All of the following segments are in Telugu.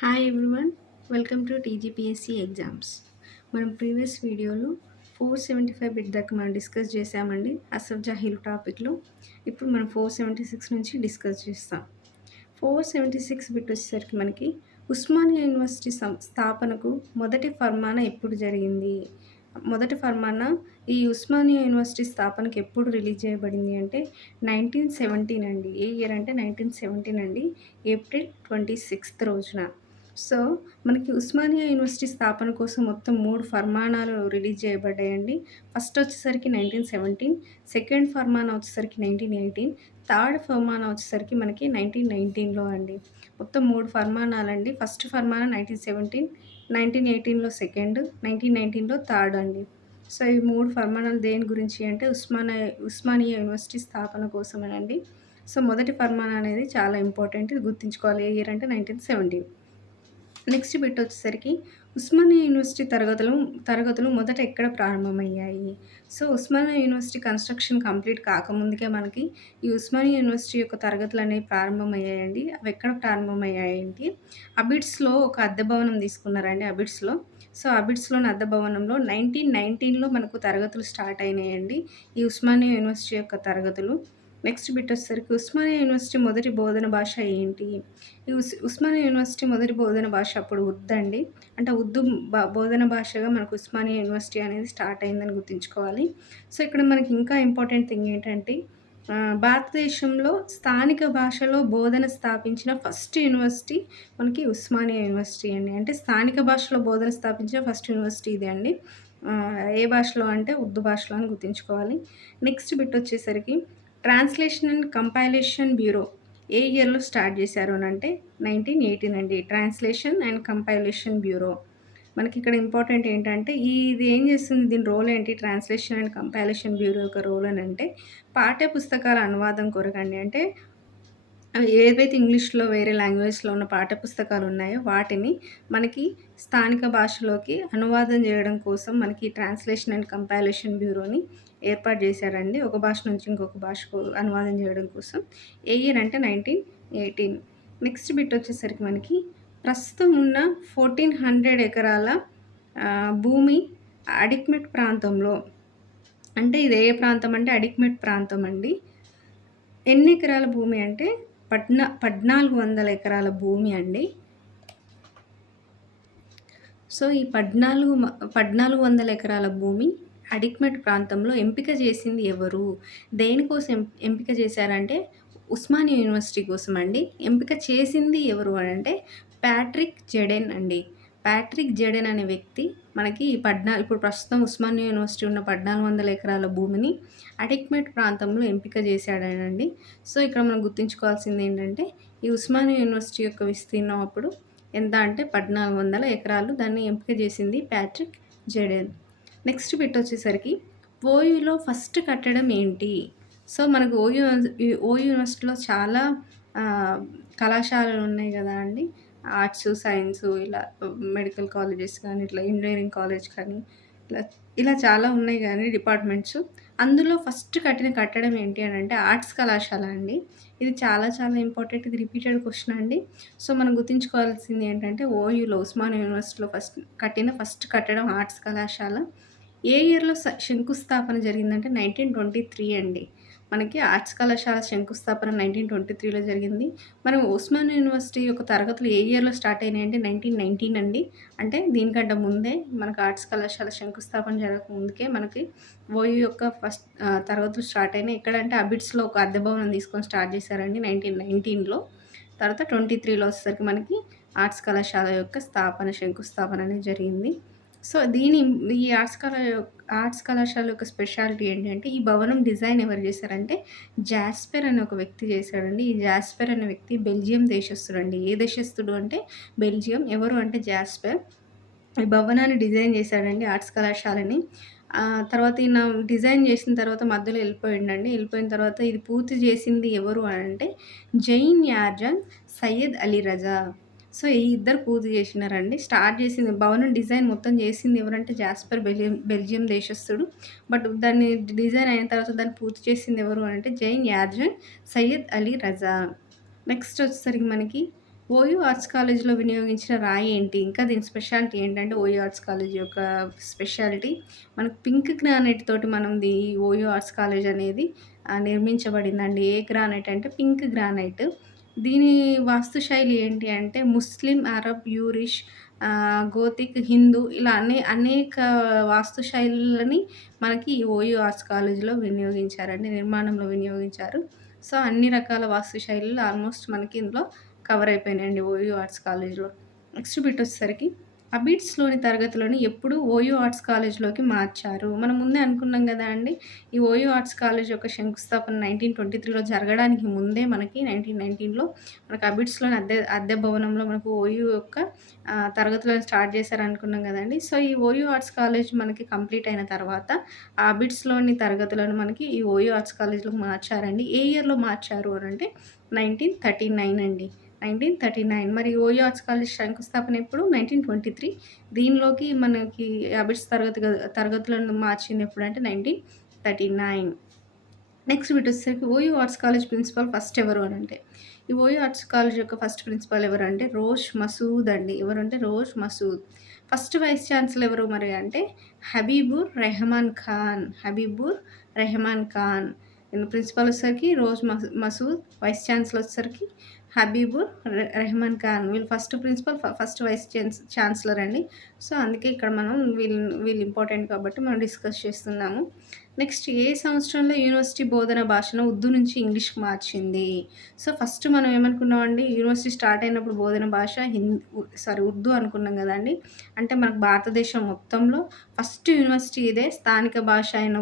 Hi everyone, welcome to TGPSC exams. మనం ప్రీవియస్ వీడియోలో 475 బిట్ దాకా మనం డిస్కస్ చేసామండి అసఫ్ జహీల్ టాపిక్లో. ఇప్పుడు మనం 476 నుంచి డిస్కస్ చేస్తాం. 476 బిట్ వచ్చేసరికి మనకి ఉస్మానియా యూనివర్సిటీ స్థాపనకు మొదటి ఫర్మానా ఎప్పుడు జరిగింది? మొదటి ఫర్మానా ఈ ఉస్మానియా యూనివర్సిటీ స్థాపనకి ఎప్పుడు రిలీజ్ చేయబడింది అంటే 1917 అండి. ఏ ఇయర్ అంటే 1917 అండి, ఏప్రిల్ 26th రోజున. సో మనకి ఉస్మానియా యూనివర్సిటీ స్థాపన కోసం మొత్తం 3 ఫర్మానాలు రిలీజ్ చేయబడ్డాయండి. ఫస్ట్ వచ్చేసరికి 1917, సెకండ్ ఫర్మానా వచ్చేసరికి 1918, థర్డ్ ఫర్మానా వచ్చేసరికి మనకి 1919లో అండి. మొత్తం 3 ఫర్మానాలండి. ఫస్ట్ ఫర్మానా 1917, 1918లో సెకండ్, 1919లో థర్డ్ అండి. సో ఈ 3 ఫర్మానాలు దేని గురించి అంటే ఉస్మానియా యూనివర్సిటీ స్థాపన కోసమేనండి. సో మొదటి ఫర్మానా అనేది చాలా ఇంపార్టెంట్, ఇది గుర్తుంచుకోవాలి. ఏ ఇయర్ అంటే 1917. నెక్స్ట్ బిట్ వచ్చేసరికి ఉస్మానియా యూనివర్సిటీ తరగతులు మొదట ఎక్కడ ప్రారంభమయ్యాయి? So Osmania university construction complete కాకముందుకే మనకి ఈ ఉస్మానియా యూనివర్సిటీ యొక్క తరగతులు అనేవి ప్రారంభమయ్యాయండి. అవి ఎక్కడ ప్రారంభమయ్యాయంటే అబిడ్స్లో ఒక అద్దె భవనం తీసుకున్నారండి అబిడ్స్లో. సో అబిడ్స్లోని అద్దె భవనంలో 1919లో మనకు తరగతులు స్టార్ట్ అయినాయండి, ఈ ఉస్మానియా యూనివర్సిటీ యొక్క తరగతులు. నెక్స్ట్ బిట్ వచ్చేసరికి ఉస్మానియా యూనివర్సిటీ మొదటి బోధన భాష ఏంటి? ఈ ఉస్మానియా యూనివర్సిటీ మొదటి బోధన భాష అప్పుడు ఉర్దూ అండి. అంటే ఉర్దూ బోధన భాషగా మనకు ఉస్మానియా యూనివర్సిటీ అనేది స్టార్ట్ అయిందని గుర్తుంచుకోవాలి. సో ఇక్కడ మనకి ఇంకా ఇంపార్టెంట్ థింగ్ ఏంటంటే భారతదేశంలో స్థానిక భాషలో బోధన స్థాపించిన ఫస్ట్ యూనివర్సిటీ మనకి ఉస్మానియా యూనివర్సిటీ అండి. అంటే స్థానిక భాషలో బోధన స్థాపించిన ఫస్ట్ యూనివర్సిటీ ఇదే అండి. ఏ భాషలో అంటే ఉర్దూ భాషలో అని గుర్తుంచుకోవాలి. నెక్స్ట్ బిట్ వచ్చేసరికి ట్రాన్స్లేషన్ అండ్ కంపైలేషన్ బ్యూరో ఏ ఇయర్‌లో స్టార్ట్ చేశారు అనంటే 1918 అండి. Translation and compilation bureau. మనకిక్కడ ఇంపార్టెంట్ ఏంటంటే ఇది ఏం చేస్తుంది, దీని రోల్ ఏంటి? ట్రాన్స్లేషన్ అండ్ కంపైలేషన్ బ్యూరో యొక్క రోల్ అనంటే పాఠ్య పుస్తకాల అనువాదం కొరకండి. అంటే ఏవైతే ఇంగ్లీష్‌లో వేరే లాంగ్వేజ్‌లో ఉన్న పాఠ్య పుస్తకాలు ఉన్నాయో వాటిని మనకి స్థానిక భాషలోకి అనువాదం చేయడం కోసం మనకి ట్రాన్స్లేషన్ అండ్ కంపైలేషన్ బ్యూరోని ఏర్పాటు చేశారండి. ఒక భాష నుంచి ఇంకొక భాషకు అనువాదం చేయడం కోసం. ఏ ఇయర్ అంటే 1918. నెక్స్ట్ బిట్ వచ్చేసరికి మనకి ప్రస్తుతం ఉన్న 1400 ఎకరాల భూమి అడిక్మెట్ ప్రాంతంలో, అంటే ఇది ఏ ప్రాంతం అంటే అడిక్మెట్ ప్రాంతం అండి. ఎన్ని ఎకరాల భూమి అంటే 1400 ఎకరాల భూమి అండి. సో ఈ 1400 ఎకరాల భూమి అడిక్మెట్ ప్రాంతంలో ఎంపిక చేసింది ఎవరు? దేనికోసం ఎంపిక చేశారంటే ఉస్మానియా యూనివర్సిటీ కోసం అండి. ఎంపిక చేసింది ఎవరు అనంటే ప్యాట్రిక్ జెడెన్ అండి. ప్యాట్రిక్ జెడెన్ అనే వ్యక్తి మనకి ఇప్పుడు ప్రస్తుతం ఉస్మానియా యూనివర్సిటీ ఉన్న 1400 ఎకరాల భూమిని అడిక్మెట్ ప్రాంతంలో ఎంపిక చేశాడనండి. సో ఇక్కడ మనం గుర్తుంచుకోవాల్సింది ఏంటంటే ఈ ఉస్మానియా యూనివర్సిటీ యొక్క విస్తీర్ణం అప్పుడు ఎంత అంటే 1400 ఎకరాలు. దాన్ని ఎంపిక చేసింది ప్యాట్రిక్ జెడెన్. నెక్స్ట్ బిట్ వచ్చేసరికి ఓయూలో ఫస్ట్ కట్టడం ఏంటి? సో మనకు ఓయూ యూనివర్సిటీలో చాలా కళాశాలలు ఉన్నాయి కదా అండి. ఆర్ట్స్, సైన్స్, ఇలా మెడికల్ కాలేజెస్ కానీ, ఇట్లా ఇంజనీరింగ్ కాలేజ్ కానీ, ఇలా ఇలా చాలా ఉన్నాయి కానీ డిపార్ట్మెంట్స్. అందులో ఫస్ట్ కట్టిన కట్టడం ఏంటి అని అంటే ఆర్ట్స్ కళాశాల అండి. ఇది చాలా చాలా ఇంపార్టెంట్, ఇది రిపీటెడ్ క్వశ్చన్ అండి. సో మనం గుర్తుంచుకోవాల్సింది ఏంటంటే ఓయూలో ఉస్మానియా యూనివర్సిటీలో ఫస్ట్ కట్టడం ఆర్ట్స్ కళాశాల. ఏ ఇయర్‌లో శంకుస్థాపన జరిగిందంటే 1923 అండి. మనకి ఆర్ట్స్ కళాశాల శంకుస్థాపన 1923లో జరిగింది. మనం ఉస్మానియా యూనివర్సిటీ యొక్క తరగతులు ఏ ఇయర్‌లో స్టార్ట్ అయినాయంటే 1919 అండి. అంటే దీనికంటే ముందే మనకు ఆర్ట్స్ కళాశాల శంకుస్థాపన జరగకముందుకే మనకి ఓయూ యొక్క తరగతులు స్టార్ట్ అయినాయి. ఎక్కడంటే అబిడ్స్‌లో ఒక అద్దె భవనం తీసుకొని స్టార్ట్ చేశారండి 1919లో. తర్వాత 23లో వచ్చేసరికి మనకి ఆర్ట్స్ కళాశాల యొక్క శంకుస్థాపన అనేది జరిగింది. సో ఈ ఆర్ట్స్ కళాశాల యొక్క స్పెషాలిటీ ఏంటంటే ఈ భవనం డిజైన్ ఎవరు చేశారంటే జాస్పెర్ అనే ఒక వ్యక్తి చేశాడండి. ఈ జాస్పెర్ అనే వ్యక్తి బెల్జియం దేశస్థుడండి. ఏ దేశస్థుడు అంటే బెల్జియం. ఎవరు అంటే జాస్పెర్. ఈ భవనాన్ని డిజైన్ చేశాడండి ఆర్ట్స్ కళాశాలని. తర్వాత ఈయన డిజైన్ చేసిన తర్వాత మధ్యలో వెళ్ళిపోయిన తర్వాత ఇది పూర్తి చేసింది ఎవరు అనంటే జైన్ యార్జన్, సయ్యద్ అలీ రజా. సో ఈ ఇద్దరు పూర్తి చేసినారండి. స్టార్ట్ చేసింది భవనం డిజైన్ మొత్తం చేసింది ఎవరంటే జాస్పర్ బెల్జియం దేశస్థుడు. బట్ దాన్ని డిజైన్ అయిన తర్వాత దాన్ని పూర్తి చేసింది ఎవరు అంటే జైన్ యార్జన్, సయ్యద్ అలీ రజా. నెక్స్ట్ వచ్చేసరికి మనకి ఓయూ ఆర్ట్స్ కాలేజ్‌లో వినియోగించిన రాయి ఏంటి? ఇంకా దీని స్పెషాలిటీ ఏంటంటే ఓయూ ఆర్ట్స్ కాలేజ్ యొక్క స్పెషాలిటీ మనకు పింక్ గ్రానైట్ తోటి మనది ఓయూ ఆర్ట్స్ కాలేజ్ అనేది నిర్మించబడిందండి. ఏ గ్రానైట్ అంటే పింక్ గ్రానైట్. దీని వాస్తు శైలి ఏంటి అంటే ముస్లిం, అరబ్, యూరిష్, గోతిక్, హిందూ ఇలా అనేక వాస్తు శైలులని మనకి ఈ ఓయూ ఆర్ట్స్ కాలేజ్‌లో వినియోగించారండి. నిర్మాణంలో వినియోగించారు. సో, అన్ని రకాల వాస్తు శైలులు ఆల్మోస్ట్ మనకి ఇందులో కవర్ అయిపోయినాయండి ఓయూ ఆర్ట్స్ కాలేజ్‌లో. నెక్స్ట్ బిట్ వచ్చేసరికి అబిడ్స్‌లోని తరగతులను ఎప్పుడు ఓయూ ఆర్ట్స్ కాలేజ్‌లోకి మార్చారు? మనం ముందే అనుకున్నాం గదా అండీ! ఈ ఓయూ ఆర్ట్స్ కాలేజ్ యొక్క శంకుస్థాపన 1923లో జరగడానికి ముందే మనకి 1919లో మనకు అబిడ్స్‌లోని అద్దె భవనంలో మనకు ఓయూ యొక్క తరగతులను స్టార్ట్ చేశారనుకున్నాం గదండీ! సో, ఈ ఓయూ ఆర్ట్స్ కాలేజ్ మనకి కంప్లీట్ అయిన తర్వాత ఆ అబిడ్స్‌లోని తరగతులను మనకి ఈ ఓయూ ఆర్ట్స్ కాలేజ్‌లోకి మార్చారండి. ఏ ఇయర్‌లో మార్చారు అనంటే 1939 అండి. 1939 మరి ఓయూ ఆర్ట్స్ కాలేజ్ శంకుస్థాపన ఎప్పుడు? 1923. దీనిలోకి మనకి అబిడ్స్ తరగతులను మార్చింది ఎప్పుడంటే 1939. నెక్స్ట్ బిటొచ్చేసరికి OU arts college principal first ఎవరు అనంటే, ఈ ఓయూ ఆర్ట్స్ కాలేజ్ యొక్క ఫస్ట్ ప్రిన్సిపల్ ఎవరంటే రోష్ మసూద్ అండి. ఎవరంటే Ross Masood. First vice chancellor ఎవరు మరి అంటే హబీబుర్ రెహమాన్ ఖాన్. హబీబుర్ రెహమాన్ ఖాన్. ప్రిన్సిపల్ వచ్చేసరికి రోజ్ మసూద్. వైస్ ఛాన్సలర్ వచ్చేసరికి హబీబుర్ రెహమాన్ ఖాన్. వీళ్ళు first principal, first vice chancellor అండి. సో, అందుకే ఇక్కడ మనం వీళ్ళు ఇంపార్టెంట్ కాబట్టి మనం డిస్కస్ చేస్తున్నాము. నెక్స్ట్ ఏ సంవత్సరంలో యూనివర్సిటీ బోధన భాషను ఉర్దూ నుంచి ఇంగ్లీష్‌కి మార్చింది? సో, ఫస్ట్ మనం ఏమనుకున్నామండి యూనివర్సిటీ స్టార్ట్ అయినప్పుడు బోధన భాష ఉర్దూ అనుకున్నాం గదండీ! అంటే మనకు భారతదేశం మొత్తంలో ఫస్ట్ యూనివర్సిటీ ఇదే. స్థానిక భాష అయిన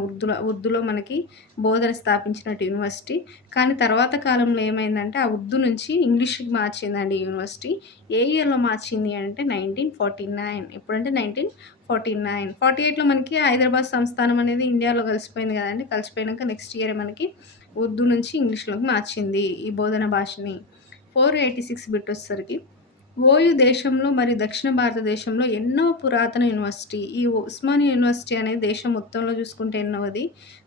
ఉర్దూలో మనకి బోధన స్థాపించినట్టు యూనివర్సిటీ. కానీ తర్వాత కాలంలో ఏమైందంటే ఆ ఉర్దూ నుంచి ఇంగ్లీష్‌కి మార్చిందండి యూనివర్సిటీ. ఏ ఇయర్‌లో మార్చింది అంటే 1949. ఎప్పుడంటే 1948లో మనకి హైదరాబాద్ సంస్థానం అనేది ఇండియాలో కలిసిపోయింది గదండీ! కలిసిపోయినాక నెక్స్ట్ ఇయరే మనకి ఉర్దూ నుంచి ఇంగ్లీష్‌లోకి మార్చింది ఈ బోధన భాషని. 486 బిట్ వచ్చేసరికి ఓయు దేశంలో మరియు దక్షిణ భారతదేశంలో ఎన్నో పురాతన యూనివర్సిటీ. ఈ ఉస్మానియా యూనివర్సిటీ అనేది దేశం మొత్తంలో చూసుకుంటే ఎన్నోది.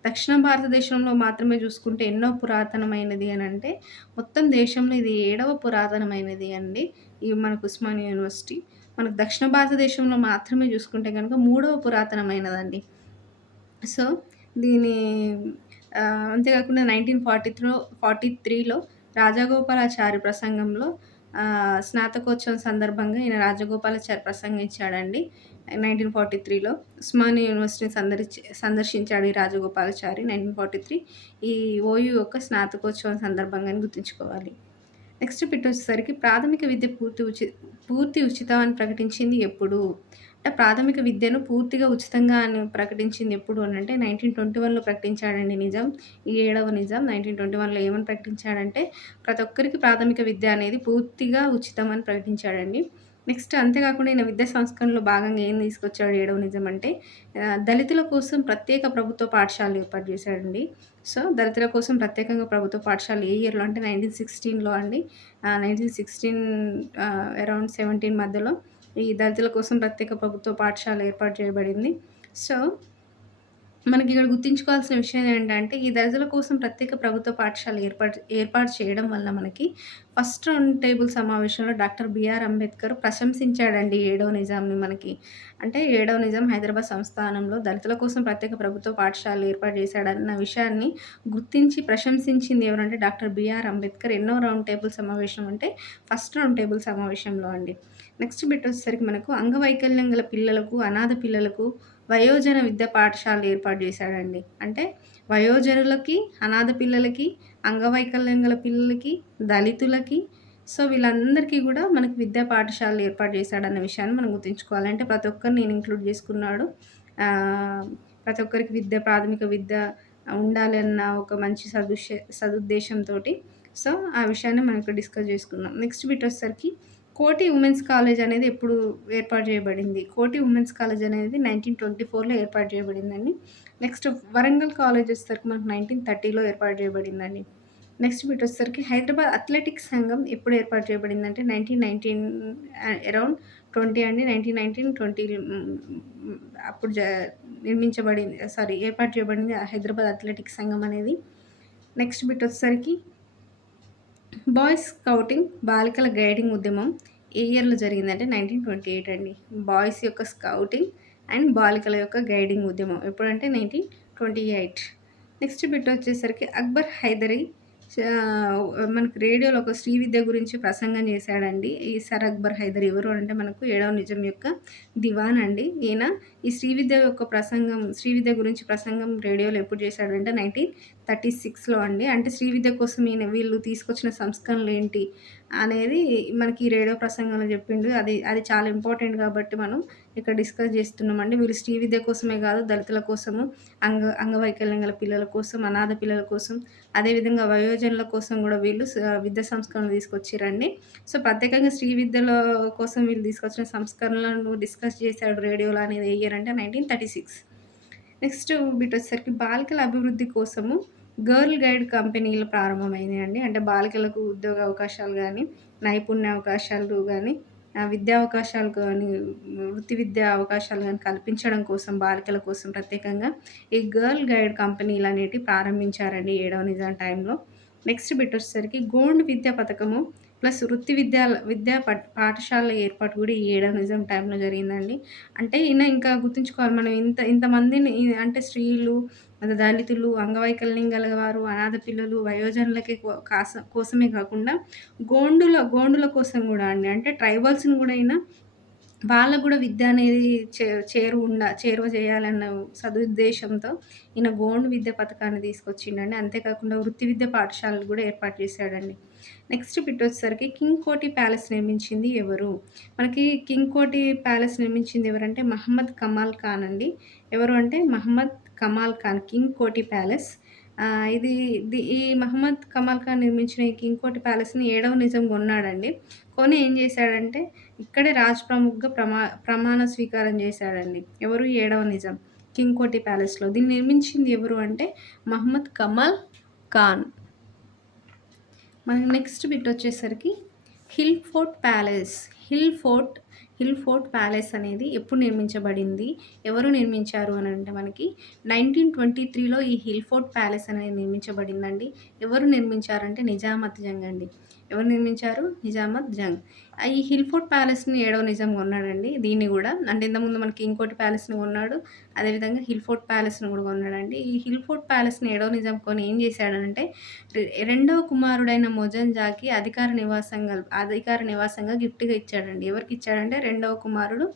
దక్షిణ భారతదేశంలో మాత్రమే చూసుకుంటే ఎన్నో పురాతనమైనది అనంటే, మొత్తం దేశంలో ఇది 7వ పురాతనమైనది అండి. ఈ మనకు ఉస్మానియా యూనివర్సిటీ. మనకు దక్షిణ భారతదేశంలో మాత్రమే చూసుకుంటే గనుక మూడవ పురాతనమైనదండి. సో, దీని అంతేకాకుండా 1943లో రాజగోపాలాచారి ప్రసంగంలో స్నాతకోత్సవం సందర్భంగా ఈయన రాజగోపాలాచారి ప్రసంగించాడండి. 1943లో ఉస్మానియా యూనివర్సిటీని సందర్శించాడు ఈ రాజగోపాలాచారి 1943. ఈ ఓయూ యొక్క స్నాతకోత్సవం సందర్భంగా అని గుర్తుంచుకోవాలి. నెక్స్ట్ బిట్ వచ్చేసరికి ప్రాథమిక విద్య పూర్తి ఉచితం అని ప్రకటించింది ఎప్పుడు? అంటే ప్రాథమిక విద్యను పూర్తిగా ఉచితంగా అని ప్రకటించింది ఎప్పుడు అనంటే 1921లో ప్రకటించాడండి నిజాం. ఈ 7వ నిజాం 1921లో ఏమని ప్రకటించాడంటే ప్రతి ఒక్కరికి ప్రాథమిక విద్య అనేది పూర్తిగా ఉచితం అని ప్రకటించాడండి. నెక్స్ట్ అంతేకాకుండా ఈయన విద్యా సంస్కరణలో భాగంగా ఏం తీసుకొచ్చాడు 7వ నిజం అంటే దళితుల కోసం ప్రత్యేక ప్రభుత్వ పాఠశాలలు ఏర్పాటు చేశాడండి. సో, దళితుల కోసం ప్రత్యేకంగా ప్రభుత్వ పాఠశాలలు ఏ ఇయర్‌లో అంటే 1916లో అండి. 1916 అరౌండ్ 17 మధ్యలో ఈ దళితుల కోసం ప్రత్యేక ప్రభుత్వ పాఠశాల ఏర్పాటు చేయబడింది. సో, మనకిక్కడ గుర్తుంచుకోవాల్సిన విషయం ఏంటంటే, ఈ దళితుల కోసం ప్రత్యేక ప్రభుత్వ పాఠశాల ఏర్పాటు చేయడం వల్ల మనకి ఫస్ట్ రౌండ్ టేబుల్ సమావేశంలో డాక్టర్ బిఆర్ అంబేద్కర్ ప్రశంసించాడండి 7వ నిజాంని మనకి. అంటే 7వ నిజాం హైదరాబాద్ సంస్థానంలో దళితుల కోసం ప్రత్యేక ప్రభుత్వ పాఠశాలలు ఏర్పాటు చేశాడన్న విషయాన్ని గుర్తించి ప్రశంసించింది ఎవరంటే డాక్టర్ బిఆర్ అంబేద్కర్. ఎన్నో రౌండ్ టేబుల్ సమావేశం అంటే ఫస్ట్ రౌండ్ టేబుల్ సమావేశంలో అండి. నెక్స్ట్ బిట్ వచ్చేసరికి మనకు అంగవైకల్యం గల పిల్లలకు, అనాథ పిల్లలకు వయోజన విద్యా పాఠశాలలు ఏర్పాటు చేశాడండి. అంటే వయోజనులకి, అనాథ పిల్లలకి, అంగవైకల్యం గల పిల్లలకి, దళితులకి సో, వీళ్ళందరికీ గూడా మనకి విద్యా పాఠశాలలు ఏర్పాటు చేశాడన్న విషయాన్ని మనం గుర్తుంచుకోవాలి. అంటే ప్రతి ఒక్కరిని నేను ఇంక్లూడ్ చేసుకున్నాడు. ప్రతి ఒక్కరికి ప్రాథమిక విద్య ఉండాలి అన్న ఒక మంచి సదుద్దేశంతోటి. సో, ఆ విషయాన్ని మనం ఇక్కడ డిస్కస్ చేసుకుందాం. నెక్స్ట్ బిట్ వచ్చేసరికి కోటి ఉమెన్స్ కాలేజ్ అనేది ఎప్పుడు ఏర్పాటు చేయబడింది? కోటి ఉమెన్స్ కాలేజ్ అనేది 1924లో ఏర్పాటు చేయబడిందండి. నెక్స్ట్ వరంగల్ కాలేజ్ వచ్చేసరికి మనకు 1930లో ఏర్పాటు చేయబడిందండి. నెక్స్ట్ బిట్ వచ్చేసరికి హైదరాబాద్ అథ్లెటిక్స్ సంఘం ఎప్పుడు ఏర్పాటు చేయబడిందంటే 1919 అరౌండ్ 20 అండి. 1919, 20 అప్పుడు ఏర్పాటు చేయబడింది హైదరాబాద్ అథ్లెటిక్స్ సంఘం అనేది. నెక్స్ట్ బిట్ వచ్చేసరికి బాయ్స్ స్కౌటింగ్ బాలికల గైడింగ్ ఉద్యమం ఏ ఇయర్‌లో జరిగిందంటే 1928 అండి. బాయ్స్ యొక్క స్కౌటింగ్ అండ్ బాలికల యొక్క గైడింగ్ ఉద్యమం ఎప్పుడంటే 1928. నెక్స్ట్ బిట్ వచ్చేసరికి అక్బర్ హైదరీ మనకు రేడియోలో ఒక శ్రీ విద్య గురించి ప్రసంగం చేశాడండి. ఈ సర్ అక్బర్ హైదరీ ఎవరు అంటే మనకు ఏడవ నిజాం యొక్క దివాన్ అండి. ఈయన ఈ శ్రీ విద్య యొక్క శ్రీ విద్య గురించి ప్రసంగం రేడియోలో ఎప్పుడు చేశాడంటే 1936లో అండి. అంటే శ్రీ విద్య కోసం వీళ్ళు తీసుకొచ్చిన సంస్కరణలేంటి అనేది మనకి ఈ రేడియో ప్రసంగంలో చెప్పిండు. అది చాలా ఇంపార్టెంట్ కాబట్టి మనం ఇక్కడ డిస్కస్ చేస్తున్నామండి. వీళ్ళు శ్రీ విద్య కోసమే కాదు, దళితుల కోసము, అంగవైకల్యం గల పిల్లల కోసం, అనాథ పిల్లల కోసం, అదేవిధంగా వయోజనుల కోసం కూడా వీళ్ళు విద్యా సంస్కరణలు తీసుకొచ్చిర్రండి. సో, ప్రత్యేకంగా శ్రీ విద్యలో కోసం వీళ్ళు తీసుకొచ్చిన సంస్కరణలను డిస్కస్ చేశాడు రేడియోలో అనేది ఏ ఇయర్ అంటే 1936. నెక్స్ట్ బిట్ వచ్చేసరికి బాలికల అభివృద్ధి కోసము గర్ల్ గైడ్ కంపెనీలు ప్రారంభమైనాయండి. అంటే బాలికలకు ఉద్యోగ అవకాశాలు గానీ, నైపుణ్య అవకాశాలు గానీ, విద్యా అవకాశాలు గానీ, వృత్తి విద్యా అవకాశాలు గానీ కల్పించడం కోసం బాలికల కోసం ప్రత్యేకంగా ఈ గర్ల్ గైడ్ కంపెనీలనేటివి ప్రారంభించారండి 7వ నిజాం టైంలో. నెక్స్ట్ బిట్ వచ్చేసరికి గోండ్ విద్యా పథకము ప్లస్ వృత్తి విద్యా పాఠశాలల ఏర్పాటు కూడా ఈ 7వ నిజాం టైంలో జరిగిందండి. అంటే ఈయన ఇంకా గుర్తుంచుకోవాలి మనం ఇంతమందిని అంటే స్త్రీలు, దళితులు, అంగవైకల్యం గలవారు, అనాథ పిల్లలు, వయోజనులకి కోసమే కాకుండా గోండుల కోసం గూడా అండి. అంటే ట్రైబల్స్‌ని గూడా ఈయన వాళ్ళకి గూడా విద్య అనేది చేరువ చేయాలన్న సదుద్దేశంతో ఈయన గోండు విద్య పథకాన్ని తీసుకొచ్చిండండి. అంతేకాకుండా వృత్తి విద్య పాఠశాలలు గూడా ఏర్పాటు చేశాడండి. నెక్స్ట్ బిట్ వచ్చేసరికి కింగ్ కోటి ప్యాలెస్ నిర్మించింది ఎవరు? మనకి కింగ్ కోటి ప్యాలెస్ నిర్మించింది ఎవరంటే మహమ్మద్ కమాల్ ఖాన్ అండి. ఎవరు అంటే మహమ్మద్ కమాల్ ఖాన్ కింగ్ కోటి ప్యాలెస్. ఈ మహమ్మద్ కమాల్ ఖాన్ నిర్మించిన ఈ కింగ్ కోటి ప్యాలెస్‌ని 7వ నిజాం కొన్నాడండి. కొని ఏం చేశాడంటే ఇక్కడే రాజ్ ప్రముఖ్‌గా ప్రమాణ స్వీకారం చేశాడండి. ఎవరు? 7వ నిజాం కింగ్ కోటి ప్యాలెస్‌లో. దీన్ని నిర్మించింది ఎవరు అంటే మహమ్మద్ కమాల్ ఖాన్. మనకి నెక్స్ట్ బిట్ వచ్చేసరికి హిల్ ఫోర్ట్ ప్యాలెస్ అనేది ఎప్పుడు నిర్మించబడింది? ఎవరు నిర్మించారు అని అంటే మనకి 1923లో ఈ హిల్ ఫోర్ట్ ప్యాలెస్ అనేది నిర్మించబడిందండి. ఎవరు నిర్మించారంటే నిజామత్ జంగ్ అండి. ఎవరు నిర్మించారు? నిజామత్ జంగ్. ఈ హిల్ ఫోర్ట్ ప్యాలెస్‌ని 7వ నిజాం కొన్నాడండి. దీన్ని కూడా అంటే ఇంతకుముందు మనకి ఇంకోటి ప్యాలెస్‌ని కొన్నాడు. అదేవిధంగా హిల్ ఫోర్ట్ ప్యాలెస్‌ని కూడా కొన్నాడండి. ఈ హిల్ ఫోర్ట్ ప్యాలెస్‌ని 7వ నిజాం కొని ఏం చేశాడనంటే రెండవ కుమారుడైన మొజంజాకి అధికార నివాసంగా గిఫ్ట్‌గా ఇచ్చాడండి. ఎవరికి ఇచ్చాడంటే రెండవ కుమారుడు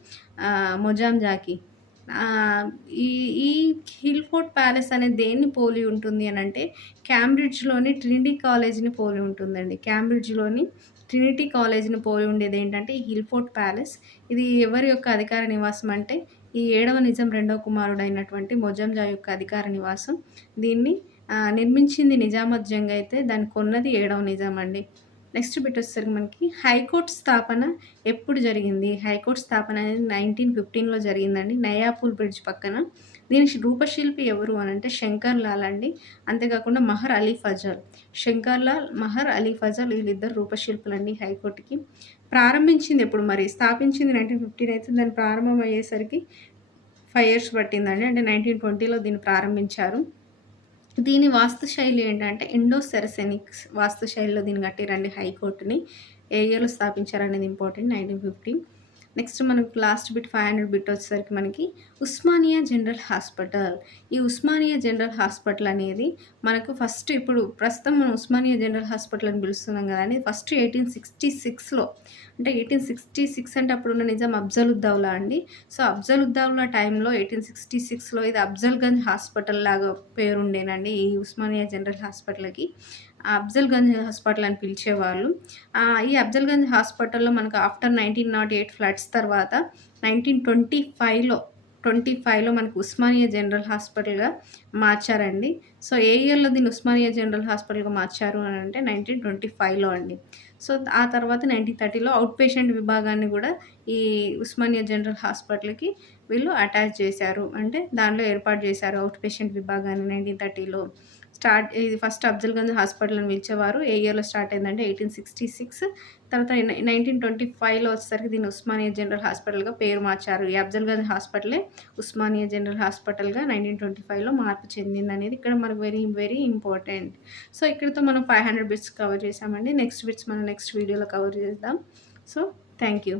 మొజాంజాకి. ఈ ఈ హిల్ ఫోర్ట్ ప్యాలెస్ అనేది దేన్ని పోలి ఉంటుంది అనంటే కేంబ్రిడ్జ్‌లోని ట్రినిటీ కాలేజ్‌ని పోలి ఉంటుందండి. కేంబ్రిడ్జ్‌లోని ట్రినిటీ కాలేజ్‌ని పోలి ఉండేది ఏంటంటే ఈ హిల్ ఫోర్ట్ ప్యాలెస్. ఇది ఎవరి యొక్క అధికార నివాసం అంటే ఈ 7వ నిజాం రెండవ కుమారుడైనటువంటి మొజంజా యొక్క అధికార నివాసం. దీన్ని నిర్మించింది నిజామత్ జంగ్ అయితే దాన్ని కొన్నది 7వ నిజాం అండి. నెక్స్ట్ బిట్ వచ్చేసరికి మనకి హైకోర్ట్ స్థాపన ఎప్పుడు జరిగింది? హైకోర్ట్ స్థాపన అనేది 1915లో జరిగిందండి. నయాపూల్ బ్రిడ్జ్ పక్కన. దీని రూపశిల్పి ఎవరు అనంటే శంకర్ లాల్ అండి. అంతేకాకుండా మహర్ అలీ ఫజల్. శంకర్ లాల్, మహర్ అలీ ఫజల్ వీళ్ళిద్దరు రూపశిల్పులండి హైకోర్ట్‌కి. ప్రారంభించింది ఎప్పుడు మరి? స్థాపించింది 1915 అయితే దాని ప్రారంభం అయ్యేసరికి 5 ఇయర్స్ పట్టిందండి. అంటే 1920లో దీన్ని ప్రారంభించారు. దీని వాస్తు శైలి ఏంటంటే ఇండో సెరసెనిక్స్ వాస్తు శైలిలో దీన్ని కట్టిర్రండి హైకోర్ట్‌ని. ఏ ఇయర్‌లో స్థాపించారనేది ఇంపార్టెంట్ 1915. నెక్స్ట్ మనకు లాస్ట్ బిట్ 500 బిట్ వచ్చేసరికి మనకి ఉస్మానియా జనరల్ హాస్పిటల్. ఈ ఉస్మానియా జనరల్ హాస్పిటల్ అనేది మనకు ఫస్ట్ ఇప్పుడు ప్రస్తుతం మనం ఉస్మానియా జనరల్ హాస్పిటల్ అని పిలుస్తున్నాం కదండీ. ఫస్ట్ 1866లో అంటే 1866 అంటే అప్పుడున్న నిజాం అఫ్జలుద్దౌలా అండి. సో, అఫ్జలుద్దౌలా టైంలో 1866లో ఇది అఫ్జల్‌గంజ్ హాస్పిటల్ లాగా పేరుండేనండి ఈ ఉస్మానియా జనరల్ హాస్పిటల్‌కి. అఫ్జల్‌గంజ్ హాస్పిటల్ అని పిలిచేవాళ్ళు. ఈ అఫ్జల్‌గంజ్ హాస్పిటల్‌లో మనకు ఆఫ్టర్ 1908 ఫ్లడ్స్ తర్వాత 1925లో మనకు ఉస్మానియా జనరల్ హాస్పిటల్‌గా మార్చారండి. సో, ఏ ఇయర్‌లో దీన్ని ఉస్మానియా జనరల్ హాస్పిటల్‌గా మార్చారు అనంటే 1925లో అండి. సో, ఆ తర్వాత 1930లో అవుట్ పేషెంట్ విభాగాన్ని గూడా ఈ ఉస్మానియా జనరల్ హాస్పిటల్‌కి వీళ్ళు అటాచ్ చేశారు. అంటే దానిలో ఏర్పాటు చేశారు అవుట్ పేషెంట్ విభాగాన్ని 1930లో. ఇది ఫస్ట్ అఫ్జల్‌గంజ్ హాస్పిటల్ అని పిలిచేవారు. ఏ ఇయర్‌లో స్టార్ట్ అయిందంటే 1866. తర్వాత 1925లో వచ్చేసరికి దీన్ని ఉస్మానియా జనరల్ హాస్పిటల్‌గా పేరు మార్చారు. ఈ అఫ్జల్‌గంజ్ హాస్పిటలే ఉస్మానియా జనరల్ హాస్పిటల్‌గా 1925లో మార్పు చెందిందనేది ఇక్కడ మనకు వెరీ, వెరీ ఇంపార్టెంట్. సో, ఇక్కడితో మనం 500 బిట్స్ కవర్ చేశామండి. నెక్స్ట్ బిట్స్ మనం నెక్స్ట్ వీడియోలో కవర్ చేద్దాం. So, thank you.